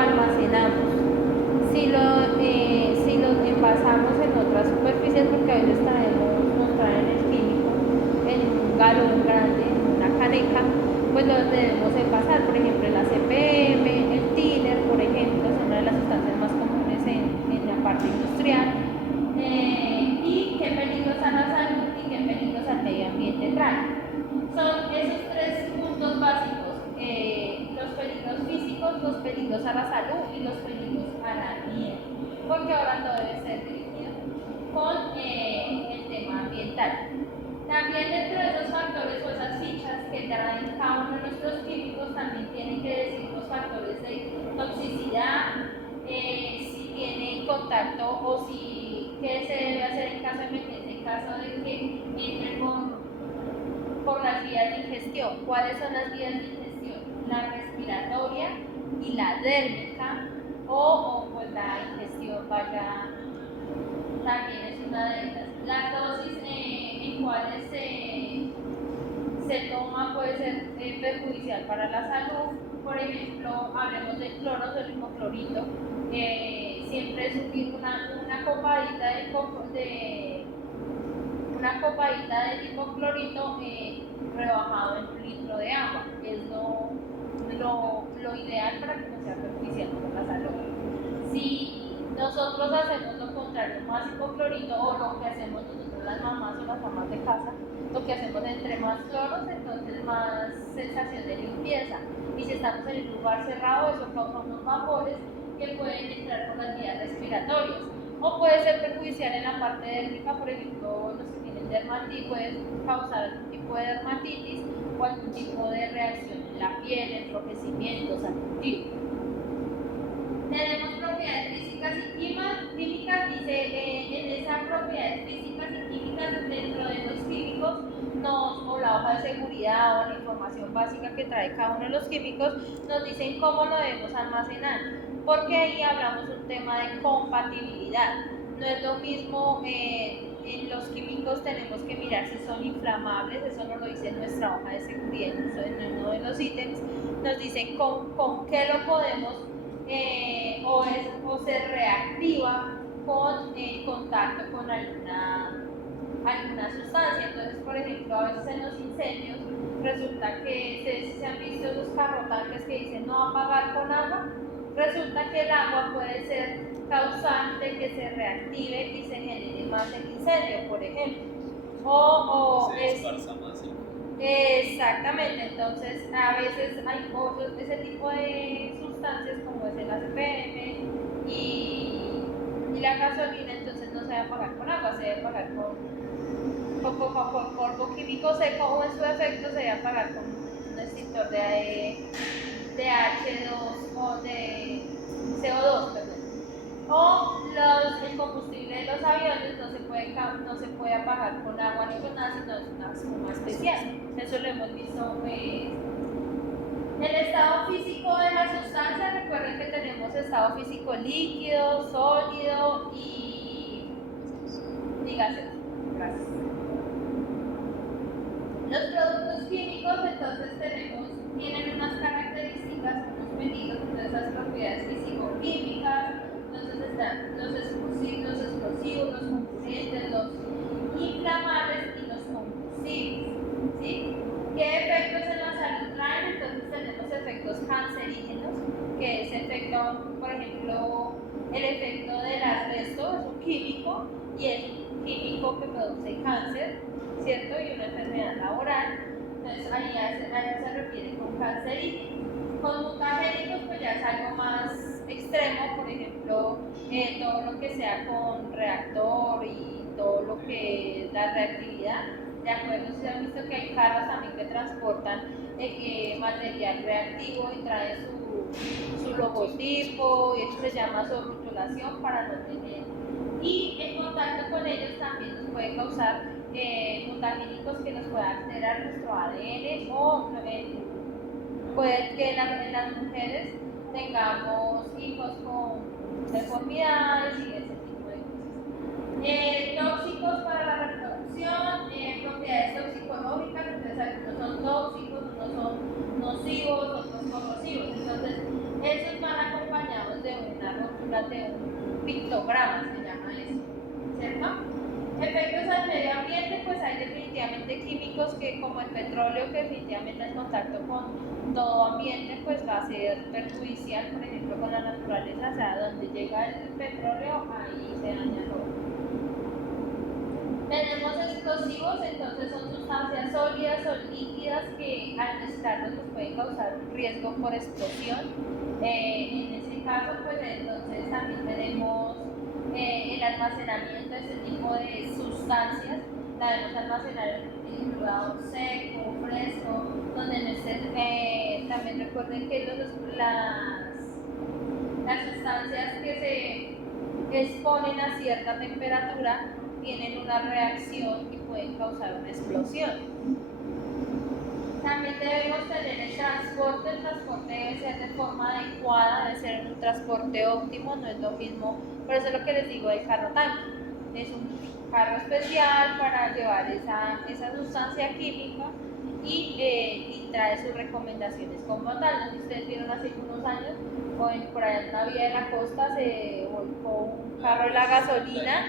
almacenamos, si lo envasamos en otras superficies, porque a veces nos traen el químico en un galón grande, en una caneca, pues lo debemos envasar. Por ejemplo, el ACPM, el tiner, por ejemplo, son una de las sustancias más comunes en la parte industrial. Y qué peligros a la salud y qué peligros al medio ambiente trae. Son esos tres puntos básicos: los peligros físicos, los peligros a la salud y los peligros al ambiente, porque ahora todo debe ser dirigido con el tema ambiental. También dentro de esos factores o esas fichas que traen cada uno de nuestros químicos, también tienen que decir los factores de toxicidad, si tienen contacto o si qué se debe hacer en caso de emergencia, en caso de que entren por las vías de ingestión. ¿Cuáles son las vías de ingestión? La respiratoria y la dérmica, o pues la ingestión vaya, también es una de ellas. Las dosis en cuales se toma puede ser perjudicial para la salud. Por ejemplo, hablemos del cloro, del hipoclorito. Siempre es una copadita de hipoclorito rebajado en un litro de agua. Es lo ideal para que no sea perjudicial para la salud. Si nosotros hacemos lo contrario, más hipoclorito, o lo que hacemos nosotros las mamás o las mamás de casa, lo que hacemos entre más cloros, entonces más sensación de limpieza. Y si estamos en un lugar cerrado, eso causa unos vapores que pueden entrar por las vías respiratorias. O puede ser perjudicial en la parte dérmica, por ejemplo, los que tienen dermatitis, puede causar algún tipo de dermatitis o algún tipo de reacción en la piel, enrojecimientos, acutillo. Tenemos propiedades físicas y químicas, dice en esas propiedades físicas y químicas, dentro de los químicos, o la hoja de seguridad o la información básica que trae cada uno de los químicos, nos dicen cómo lo debemos almacenar, porque ahí hablamos un tema de compatibilidad. No es lo mismo, en los químicos tenemos que mirar si son inflamables, eso nos lo dice nuestra hoja de seguridad, en uno de los ítems, nos dicen con qué lo podemos o se reactiva con contacto con alguna sustancia. Entonces, por ejemplo, a veces en los incendios resulta que se han visto esos carrotanques que dicen no apagar con agua. Resulta que el agua puede ser causante que se reactive y se genere más el incendio, por ejemplo. Se esparza más. Exactamente, entonces a veces hay otros, ese tipo de sustancias como es el ACPM y la gasolina, entonces no se debe apagar con agua, se debe apagar con polvo químico seco, o en su efecto se debe apagar con un extintor de H2 o de CO2, perdón. O el combustible de los aviones no se puede apagar con agua ni con nada, sino es una espuma especial. Eso lo hemos visto. El estado físico de la sustancia, recuerden que tenemos estado físico líquido, sólido y gaseoso. Gracias. Los productos químicos, entonces tienen unas características, unos peligros, entonces las propiedades físico-químicas. Entonces están los explosivos, los componentes, los inflamables y los combustibles. ¿Sí? ¿Qué efectos en la salud traen? Entonces tenemos efectos cancerígenos, que es efecto, por ejemplo, el efecto del asbesto, es un químico y es un químico que produce cáncer, ¿cierto? Y una enfermedad laboral. Entonces ahí se refiere con cancerígenos. Con mutagénicos pues ya es algo más extremo, por ejemplo, todo lo que sea con reactor y todo lo que es la reactividad. De acuerdo, si han visto que hay carros también que transportan material reactivo y trae su logotipo, y eso se llama sobrutulación para no tener. Y el contacto con ellos también nos puede causar mutagénicos que nos puedan alterar nuestro ADN, o puede que en las mujeres tengamos hijos con deformidades y ese tipo de cosas. Tóxicos para la reproducción, propiedades toxicológicas, entonces algunos son tóxicos, unos son nocivos, otros corrosivos. Entonces, esos van acompañados de un pictograma, se llama eso, ¿cierto? Efectos al medio ambiente, pues hay definitivamente químicos que, como el petróleo, que definitivamente el contacto con todo ambiente pues va a ser perjudicial, por ejemplo con la naturaleza, o sea, donde llega el petróleo, ahí se daña todo. Tenemos explosivos, entonces son sustancias sólidas o líquidas que al mezclarlos nos pueden causar un riesgo por explosión. En ese caso, pues entonces también tenemos el almacenamiento de este tipo de sustancias. La debemos almacenar en un lugar seco, fresco, donde no esté, también recuerden que las sustancias que se exponen a cierta temperatura tienen una reacción y pueden causar una explosión. También debemos tener el transporte debe ser de forma adecuada, debe ser un transporte óptimo, no es lo mismo, por eso es lo que les digo del carro tanque, es un carro especial para llevar esa sustancia química y trae sus recomendaciones como tal. No sé si ustedes vieron hace unos años, por allá en una vía de la costa se volcó un carro de la gasolina.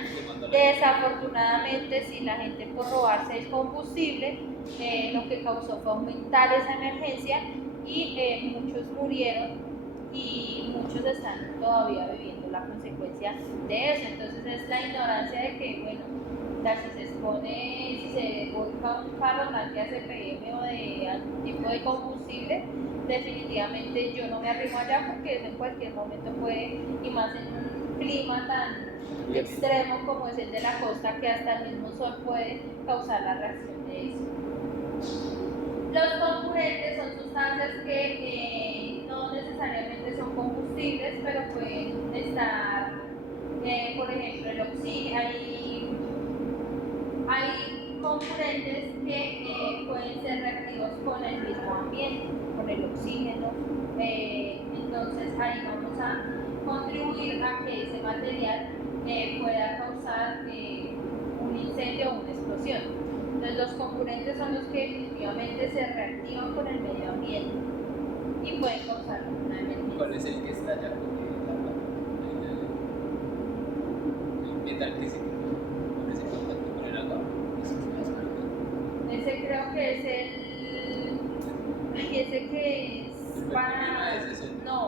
Desafortunadamente, si la gente por robarse el combustible, lo que causó fue aumentar esa emergencia y muchos murieron y muchos están todavía viviendo la consecuencia de eso. Entonces es la ignorancia de que, bueno, si se expone, si se volca un carro tanque a CPM o de algún tipo de combustible, definitivamente yo no me arrimo allá porque eso en cualquier momento puede, y más en un clima tan extremo como es el de la costa, que hasta el mismo sol puede causar la reacción de eso. Los componentes son sustancias que no necesariamente son combustibles, pero pueden estar, por ejemplo, el oxígeno. Hay componentes que pueden ser reactivos con el mismo ambiente, con el oxígeno. Entonces ahí vamos a contribuir a que ese material pueda causar un incendio o una explosión. Entonces los componentes son los que definitivamente se reactivan con el medio ambiente y pueden causar una emergencia. ¿Cuál es el que está allá con el metal que se con ese contacto con el agua? Ese creo que es ese que es para... No,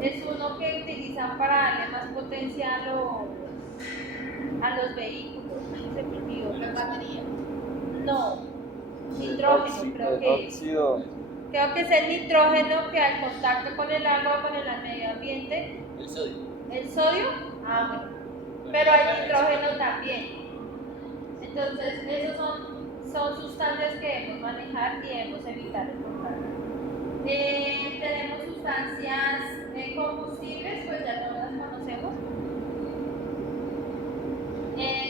es uno que utilizan para darle más potencia a los vehículos. Se me olvidó. ¿La batería? No, nitrógeno creo que es. Creo que es el nitrógeno que al contacto con el agua, con el medio ambiente. El sodio. ¿El sodio? Ah, bueno. Pero hay nitrógeno también. Entonces, esos son sustancias que debemos manejar y debemos evitar el contacto. Tenemos sustancias combustibles, pues ya todas las conocemos.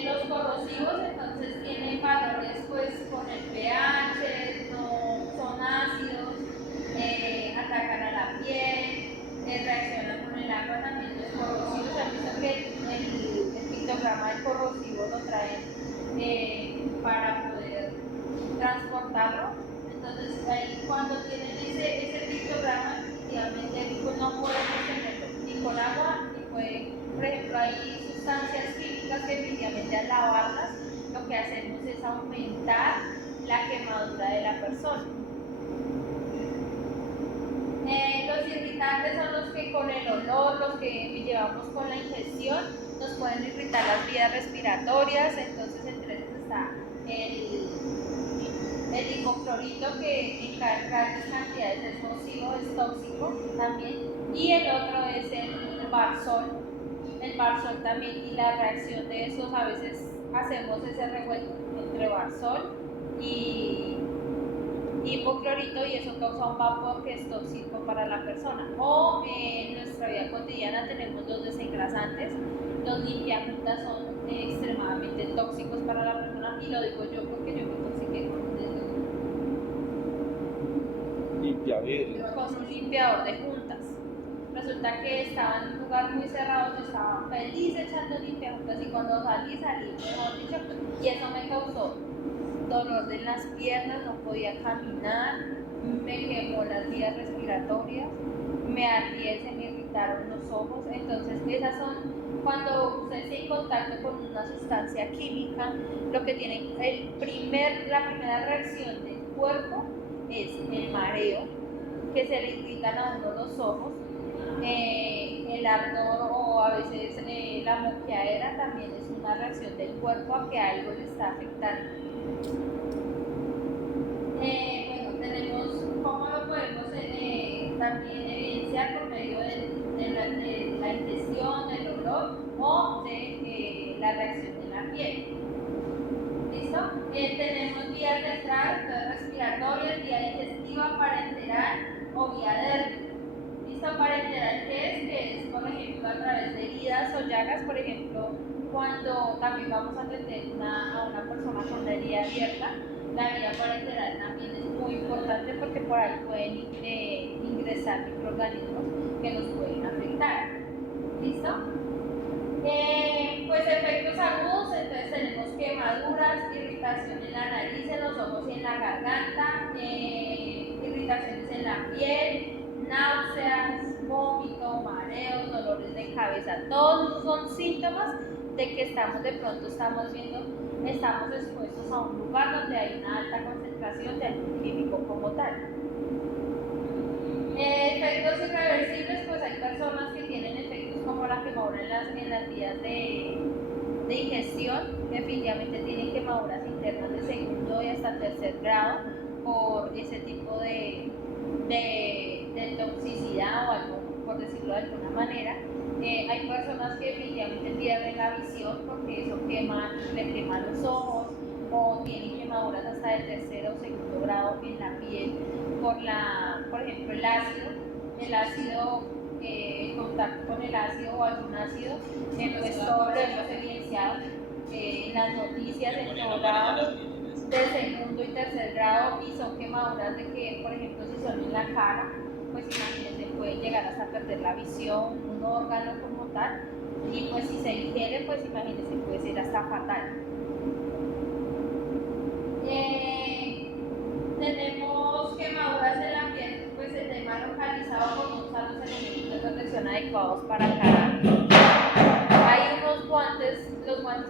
Los corrosivos, entonces, tienen valores pues con el pH, no son ácidos, atacan a la piel, reaccionan con el agua también. Los corrosivos, han visto que el pictograma del corrosivo lo traen para poder transportarlo. Entonces ahí cuando tienen ese pictograma, efectivamente pues no podemos tenerlo ni con agua, ni puede, por ejemplo, hay sustancias químicas que efectivamente al lavarlas lo que hacemos es aumentar la quemadura de la persona. Los irritantes son los que con el olor, los que llevamos con la ingestión, nos pueden irritar las vías respiratorias. Entonces entre esos está el hipoclorito, que en grandes cantidades es nocivo, es tóxico también, y el otro es el barsol. El barsol también, y la reacción de esos, a veces hacemos ese revuelto entre barsol y hipoclorito, y eso causa un vapor que es tóxico para la persona. O en nuestra vida cotidiana tenemos los desengrasantes. Los limpiajuntas son extremadamente tóxicos para la persona, y lo digo yo porque yo me intoxiqué con un limpiador de juntas. Resulta que estaba en un lugar muy cerrado, yo estaba feliz echando limpiajuntas, y cuando salí, mejor dicho, y eso me causó dolor de las piernas, no podía caminar, me quemó las vías respiratorias, me ardía, se me irritaron afectaron los ojos. Entonces esas son, cuando usted esté en contacto con una sustancia química, lo que tienen, la primera reacción del cuerpo es el mareo, que se le irritan a uno los ojos, el ardor o a veces la moqueadera también es una reacción del cuerpo a que algo le está afectando. Bueno, tenemos cómo lo podemos también evidenciar por medio de la ingestión, del olor o de la reacción de la piel. ¿Listo? Tenemos vías de entrada respiratorias, vía digestiva, parenteral o vía débil. ¿Listo? Parenteral, ¿qué es? Por ejemplo, a través de heridas o llagas, por ejemplo, cuando también vamos a atender a una persona con la herida abierta, la vía parenteral también es muy importante porque por ahí pueden ingresar microorganismos que nos pueden afectar. ¿Listo? Pues efectos agudos, entonces tenemos quemaduras, irritación en la nariz, en los ojos y en la garganta, irritaciones en la piel, náuseas, vómito, mareos, dolores de cabeza. Todos esos son síntomas de que de pronto estamos expuestos a un lugar donde hay una alta concentración de algún químico como tal. Efectos irreversibles, pues hay personas que tienen efectos como la quemadura en las vías de ingestión, definitivamente tienen quemaduras internas de segundo y hasta tercer grado por ese tipo de toxicidad o algo, por decirlo de alguna manera. Hay personas que definitivamente pierden la visión porque eso le quema los ojos o tienen quemaduras hasta de tercer o segundo grado en la piel por ejemplo, el ácido, el contacto con el ácido o algún ácido, pues todo lo hemos evidenciado en las noticias, en todos lados, de segundo y tercer grado, y son quemaduras de que, por ejemplo, si son en la cara, pues imagínense, pueden llegar hasta perder la visión, un órgano como tal, y pues si se ingiere, pues imagínense, puede ser hasta fatal. Tenemos quemaduras en la piel, pues el tema localizado con no usar los elementos de protección adecuados para cara. Hay unos guantes,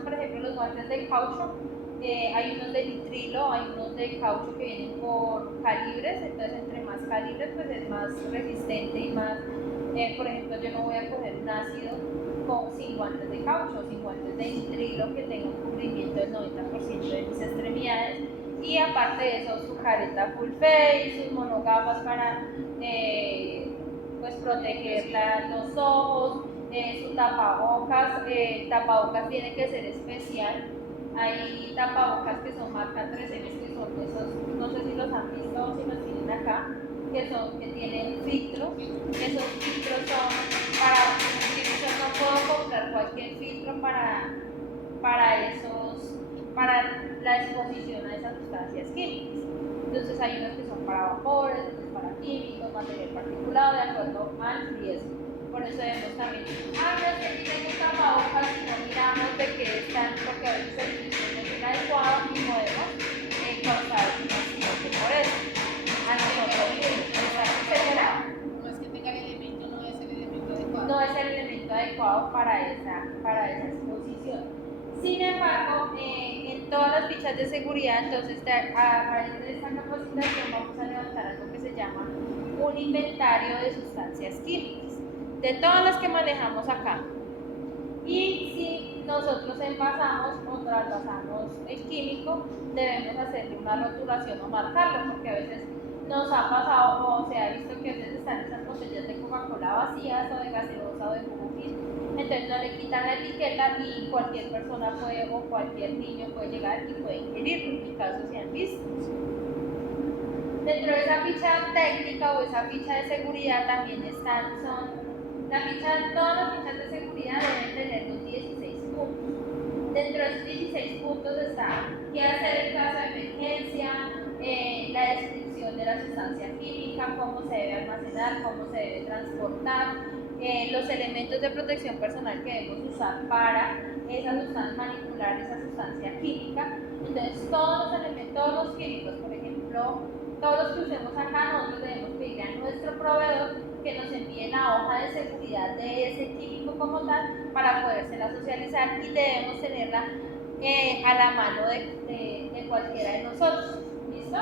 por ejemplo, los guantes de caucho, hay unos de nitrilo, hay unos de caucho que vienen por calibres, entonces entre más calibres pues es más resistente y más, por ejemplo, yo no voy a coger un ácido sin guantes de caucho, sin guantes de nitrilo que tenga un cubrimiento del 90% de mis extremidades, y aparte de eso su careta full face, sus monogafas para pues proteger los ojos, su tapabocas. Tapabocas tiene que ser especial. Hay tapabocas que son marca 3M, que son esos, no sé si los han visto o si los tienen acá, que tienen filtros. Esos filtros son yo no puedo comprar cualquier filtro para la exposición a esas sustancias químicas. Entonces hay unos que son para vapores, otros para químicos, material particulado, de acuerdo al riesgo. Por eso debemos también, no es que aquí tengo un tapabocas y no miramos de qué están, porque a veces el filtro no es adecuado y podemos causar un accidente por eso. A nosotros mismos, está considerado. No es que tenga el elemento, no es el elemento adecuado. No es el elemento adecuado para esa exposición. Sin embargo, en todas las fichas de seguridad, entonces a raíz de esta capacitación vamos a levantar algo que se llama un inventario de sustancias químicas, de todas las que manejamos acá. Y si nosotros envasamos o trasvasamos el químico, debemos hacerle una rotulación o marcarlo, porque a veces nos ha pasado o se ha visto que a veces están esas botellas de Coca-Cola vacías o de gaseosa o de jugo fit, entonces no le quitan la etiqueta y cualquier persona o cualquier niño puede llegar y puede ingerirlo, en casos se han visto. Dentro de esa ficha técnica o esa ficha de seguridad también todas las fichas de seguridad deben tener los 16 puntos. Dentro de esos 16 puntos está qué hacer en caso de emergencia, la descripción de la sustancia química, cómo se debe almacenar, cómo se debe transportar, los elementos de protección personal que debemos usar para manipular esa sustancia química. Entonces todos los elementos, todos los químicos, por ejemplo, todos los que usemos acá, nosotros debemos pedir a nuestro proveedor que nos envíe la hoja de seguridad como tal para podérsela socializar y debemos tenerla a la mano de cualquiera de nosotros. ¿Listo?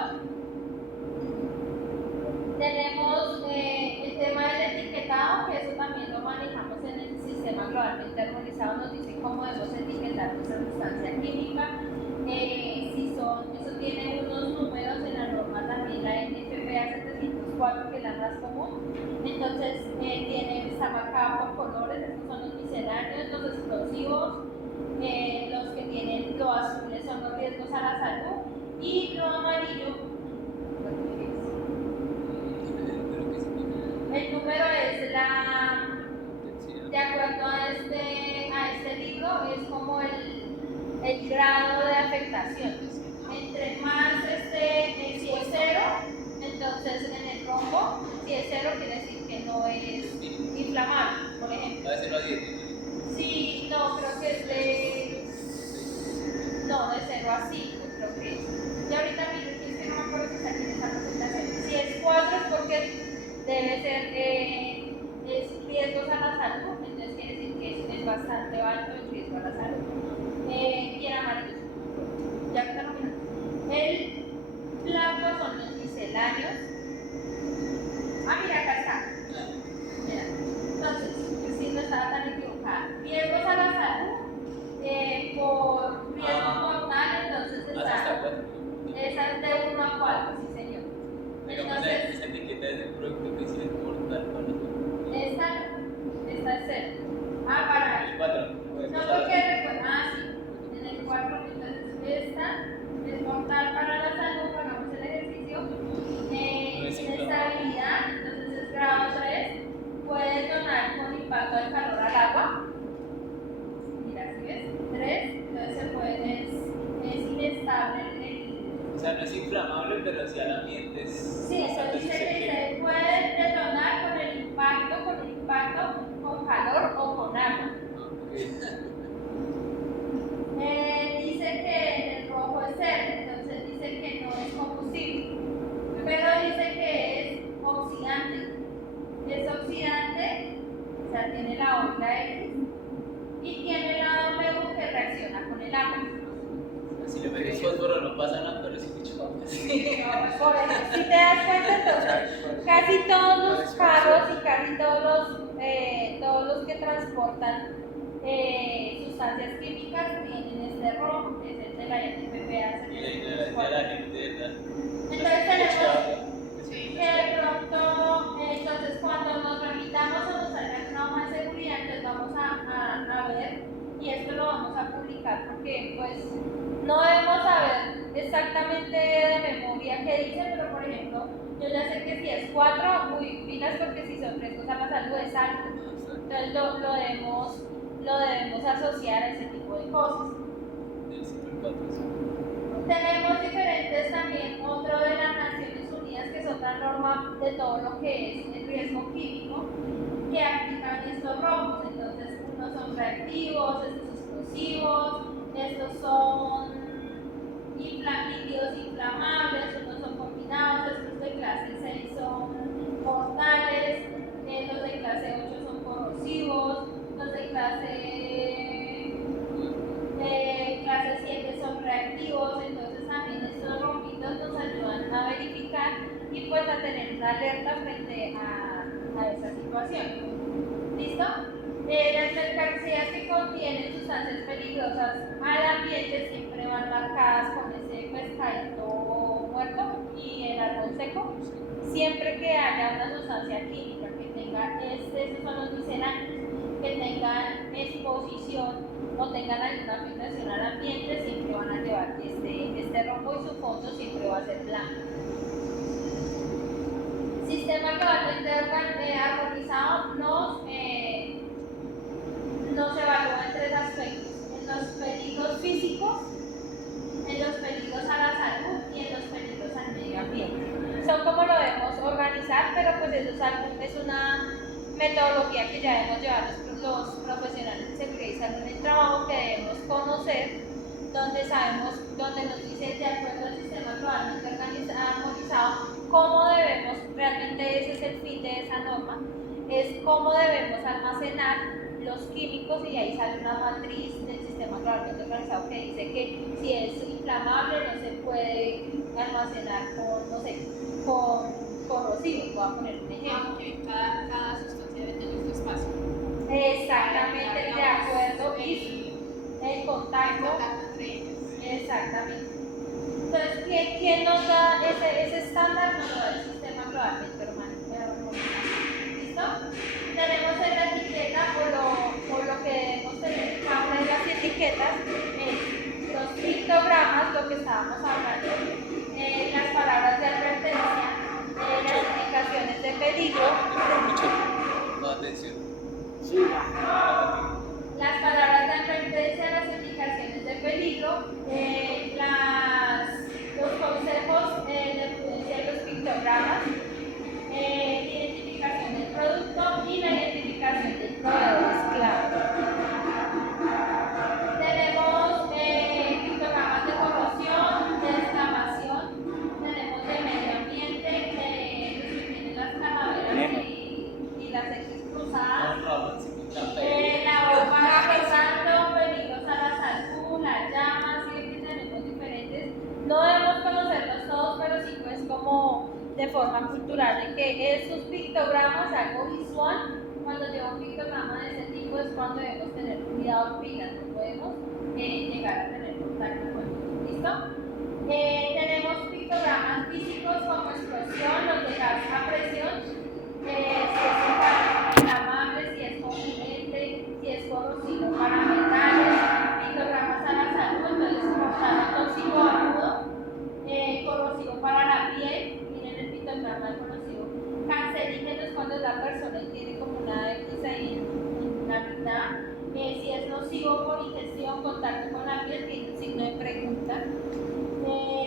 Tenemos el tema del etiquetado, que eso también lo manejamos en el sistema globalmente armonizado, nos dice cómo debemos etiquetar nuestra sustancia química. Eso tiene unos números en la norma también, la NFPA 704, que es la más común. Entonces, está marcada por colores, estos son los misceláneos, los explosivos, los que tienen lo azules son los riesgos a la salud, y lo amarillo, el número es de acuerdo a este libro, es como el grado de afectación. Entre más si es 0, entonces en el rombo, si es 0 quiere decir que no es inflamable, por ejemplo. A veces no hay. Sí, no, creo que es de 0 a 5, creo que es. Y ahorita miro, es que no me acuerdo si está aquí en esta presentación. Si es 4 es porque debe ser riesgos a la salud, entonces quiere decir que es bastante alto el riesgo a la salud. Y el amarillo, ya que lo miramos. El blanco son los misceláneos. Mira, acá está. Mira. Entonces, si no estaba tan equivocada. Riesgos a la salud por riesgo mortal, entonces esa es de 1 a 4, sí señor. Entonces, esa etiqueta es del producto que sí es mortal para nosotros. Esta es 0. Para el 4. No, porque sí. En el 4, entonces esta es mortal para la salud, hagamos el ejercicio. Inestabilidad, entonces es grado 3. Puede donar con impacto del calor al agua. Mira, ¿sí ves? 3, entonces es inestable. O sea, no es inflamable, pero sí al ambiente es. Sí, entonces dice que se puede detonar con el impacto, con calor o con agua. Dice que el rojo es 0, entonces dice que no es combustible, pero dice que es oxidante. Es oxidante, o sea, tiene la onda X y tiene la W que reacciona con el agua. Si le metes fósforo no pasa nada, pero si te chupas. Por eso, si te das cuenta, entonces casi todos los carros y casi todos los que transportan sustancias químicas tienen este rojo, que es el de la NFPA 704. Entonces tenemos que de pronto, entonces cuando nos remitamos o nos salga una hoja de seguridad, entonces vamos a ver, y esto lo vamos a publicar porque pues no debemos saber exactamente de memoria qué dice, pero por ejemplo, yo ya sé que si es 4, muy pilas, porque si son riesgos a la salud es alto. Entonces lo debemos asociar a ese tipo de cosas. Tenemos diferentes también, otro de las Naciones Unidas, que es otra norma de todo lo que es el riesgo químico, que aplican estos rojos. Entonces, unos son reactivos, estos explosivos, estos son líquidos inflamables, unos son combinados, estos de clase 6 son mortales, los de clase 8 son corrosivos, los de clase 7 son reactivos. Entonces también estos rojitos nos ayudan a verificar y pues a tener una alerta frente a esa situación. ¿Listo? Las mercancías que contienen sustancias peligrosas al ambiente siempre van marcadas con ese pescadito muerto y el árbol seco. Siempre que haya una sustancia química que tenga, estos son los misceláneos, que tengan exposición o tengan alguna afectación al ambiente, siempre van a llevar este rombo y su fondo siempre va a ser blanco. Sistema globalmente armonizado nos evalúa en 3 aspectos: en los peligros físicos, en los peligros a la salud y en los peligros al medio ambiente. Son como lo debemos organizar, pero pues eso es una metodología que ya debemos llevar los profesionales de seguridad y salud en el trabajo, que debemos conocer, donde nos dice, de acuerdo al sistema globalmente armonizado, cómo debemos, realmente ese es el fin de esa norma, es cómo debemos almacenar los químicos y ahí sale una matriz del sistema globalmente organizado que dice que si es inflamable no se puede almacenar con, no sé, con rocío. Voy a poner un ejemplo. Aunque cada sustancia debe tener su espacio. Exactamente, de acuerdo. Y el contacto. Entre ellas. Exactamente. Entonces, ¿quién nos da ese estándar? Nos lo da el sistema globalmente organizado. ¿Listo? Tenemos en la etiqueta, por lo que debemos tener cada una de las etiquetas, los pictogramas, lo que estábamos hablando, las palabras de advertencia, las indicaciones de peligro. No, atención. Las palabras de advertencia, las indicaciones de peligro, los consejos de prudencia de los pictogramas, identificación del producto y la identificación del proveedor esclavo. Tenemos pictogramas de corrosión, de exclamación, tenemos de medio ambiente, los que tienen las calaveras y las X cruzadas. La bomba explotando, peligros a la salud, las llamas, siempre tenemos diferentes. No debemos conocerlos todos, pero sí pues como de forma cultural, de que esos pictogramas, algo visual, cuando llevo un pictograma de ese tipo es cuando debemos tener cuidado pilas, no podemos llegar a tener contacto con ellos. ¿Listo? Tenemos pictogramas físicos como explosión, los de gas a presión, si es inflamable, si es confundiente, si es corrosivo para metales, pictogramas a la salud, entonces mortal tóxico agudo, corrosivo para la piel, miren el pictograma de corrosivo, cancerígeno es cuando la persona tiene como una X ahí en la mitad, si es nocivo por ingestión, contacto con la piel, tiene un signo de pregunta.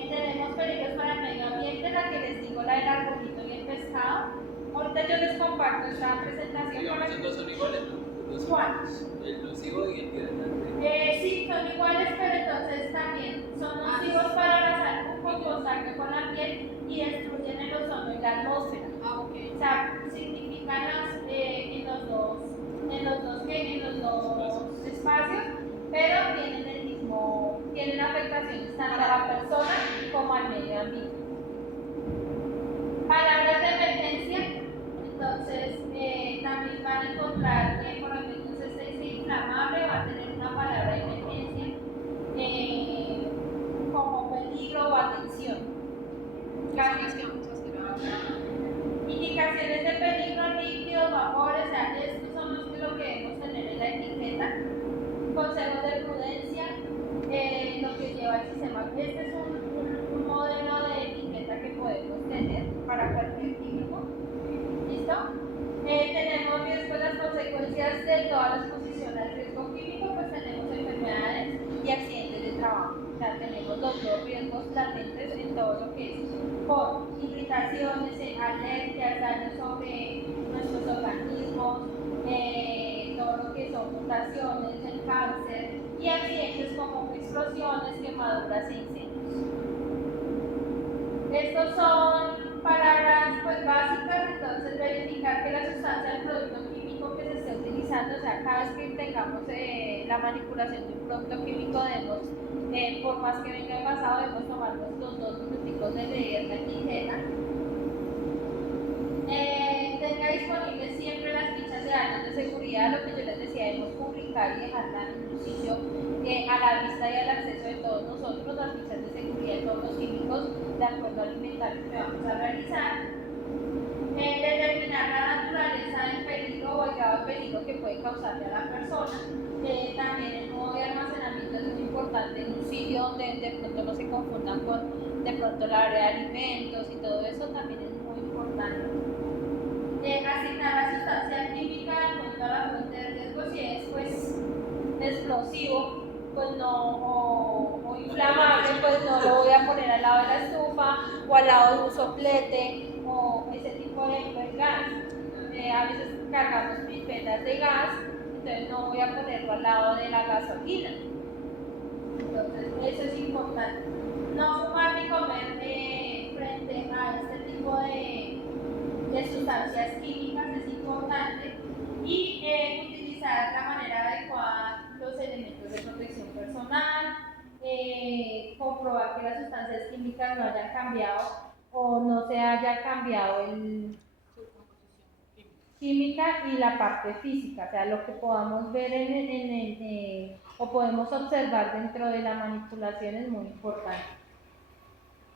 Tenemos peligros para el medio ambiente, la que les digo, la del arbolito y el pescado. Ahorita yo les comparto esta presentación. Digamos, ¿los dos son iguales? ¿No? ¿Cuáles? El nocivo y el hidratante. Sí, son iguales, pero entonces también son nocivos para la salud con contacto con la piel y destruyen el ozono y la atmósfera. Ok. O sea, significan en los dos espacios, pero tienen afectaciones tanto a la persona como al medio ambiente. Palabras de emergencia, entonces también van a encontrar, por ejemplo, entonces es inflamable, va a tener una palabra de emergencia como peligro o atención. Las que vamos a hacer ahora. Indicaciones de peligro, líquidos, vapores, o sea, estos son lo que debemos tener en la etiqueta. Consejos de prudencia, lo que lleva el sistema. Este es un modelo de etiqueta que podemos tener para cualquier químico. ¿Listo? Tenemos después las consecuencias de toda la exposición al riesgo químico, pues tenemos enfermedades y accidentes de trabajo. O sea, tenemos los dos riesgos latentes en todo lo que es por irritaciones, alergias, daños sobre nuestros organismos, todo lo que son mutaciones, el cáncer y accidentes como explosiones, quemaduras e incendios. Estos son palabras pues básicas, entonces verificar que la sustancia del producto químico que se esté utilizando, o sea, cada vez que tengamos la manipulación de un producto químico debemos, por más que venga envasado, debemos tomar los 2 minuticos de leer la etiqueta. Tenga disponibles siempre las fichas de daños de seguridad, lo que yo les decía, debemos publicar y dejarla en un sitio a la vista y al acceso de todos nosotros, las fichas de seguridad de todos los químicos de acuerdo al inventario que vamos a realizar. Determinar la naturaleza del peligro o el grado de peligro que puede causarle a la persona. También el modo de almacenamiento es muy importante en un sitio donde de pronto no se confundan con de pronto la área de alimentos y todo eso también es muy importante. Asignar la sustancia química en cuanto a la fuente de riesgo, si es pues explosivo, pues no, o inflamable, pues no lo voy a poner al lado de la estufa o al lado de un soplete o ese tipo de gas. A veces cargamos pipetas de gas, entonces no voy a ponerlo al lado de la gasolina. Entonces eso es importante. No fumar ni comer frente a este tipo de sustancias químicas es importante y utilizar la sustancias químicas no hayan cambiado o no se haya cambiado Su composición química. química y la parte física, o sea, lo que podamos ver o podemos observar dentro de la manipulación es muy importante.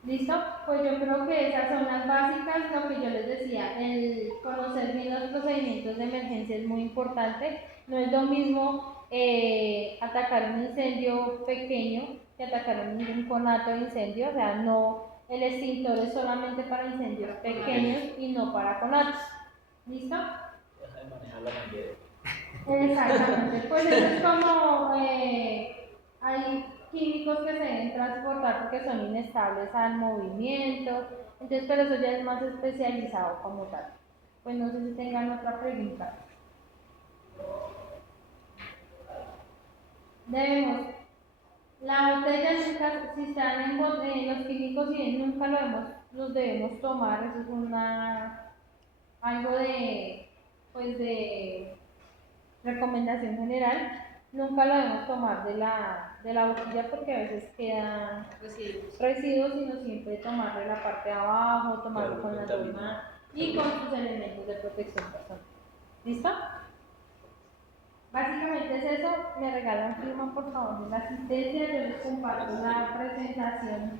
¿Listo? Pues yo creo que esas son las básicas, lo que yo les decía, el conocer bien los procedimientos de emergencia es muy importante, no es lo mismo atacar un incendio pequeño que atacar un conato de incendio, o sea, no, el extintor es solamente para incendios pequeños y no para conatos. ¿Listo? Deja de manejar la manguera. Exactamente, pues eso es como hay químicos que se deben transportar porque son inestables al movimiento, entonces pero eso ya es más especializado como tal. Pues no sé si tengan otra pregunta. Debemos, la botella nunca, si están los químicos y nunca los debemos tomar, eso es algo de, pues de recomendación general, nunca lo debemos tomar de la botella porque a veces quedan residuos, sino siempre tomar de la parte de abajo, tomarlo con la toma y con sus elementos de protección personal. ¿Listo? Básicamente es eso. Me regalan firma por favor de la asistencia, yo les comparto la presentación